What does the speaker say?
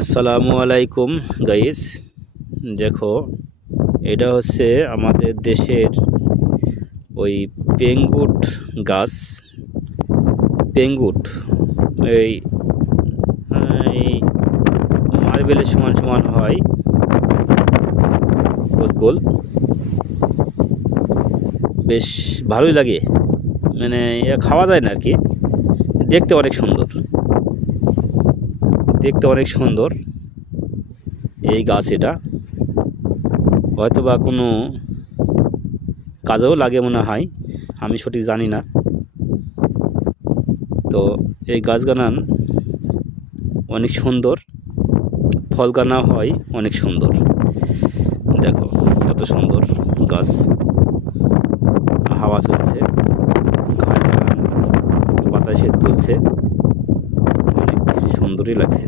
আসসালামু আলাইকুম গাইস। দেখো, এটা হচ্ছে আমাদের দেশের ওই পেঙ্গুট গাছ। পেঙ্গুট এই এই মার্বেলের সমান সমান হয়, গোল গোল, বেশ ভালোই লাগে। মানে খাওয়া যায় না আর কি, দেখতে অনেক সুন্দর, দেখতে অনেক সুন্দর এই গাছ। এটা হয়তো বা কোনো কাজেও লাগে মনে হয়, আমি সঠিক জানি না। তো এই গাছ গানান অনেক সুন্দর, ফল গানা হয় অনেক সুন্দর। দেখো কত সুন্দর গাছ, হাওয়া চলছে, বাতাসে তুলছে, অনেক সুন্দরই লাগছে।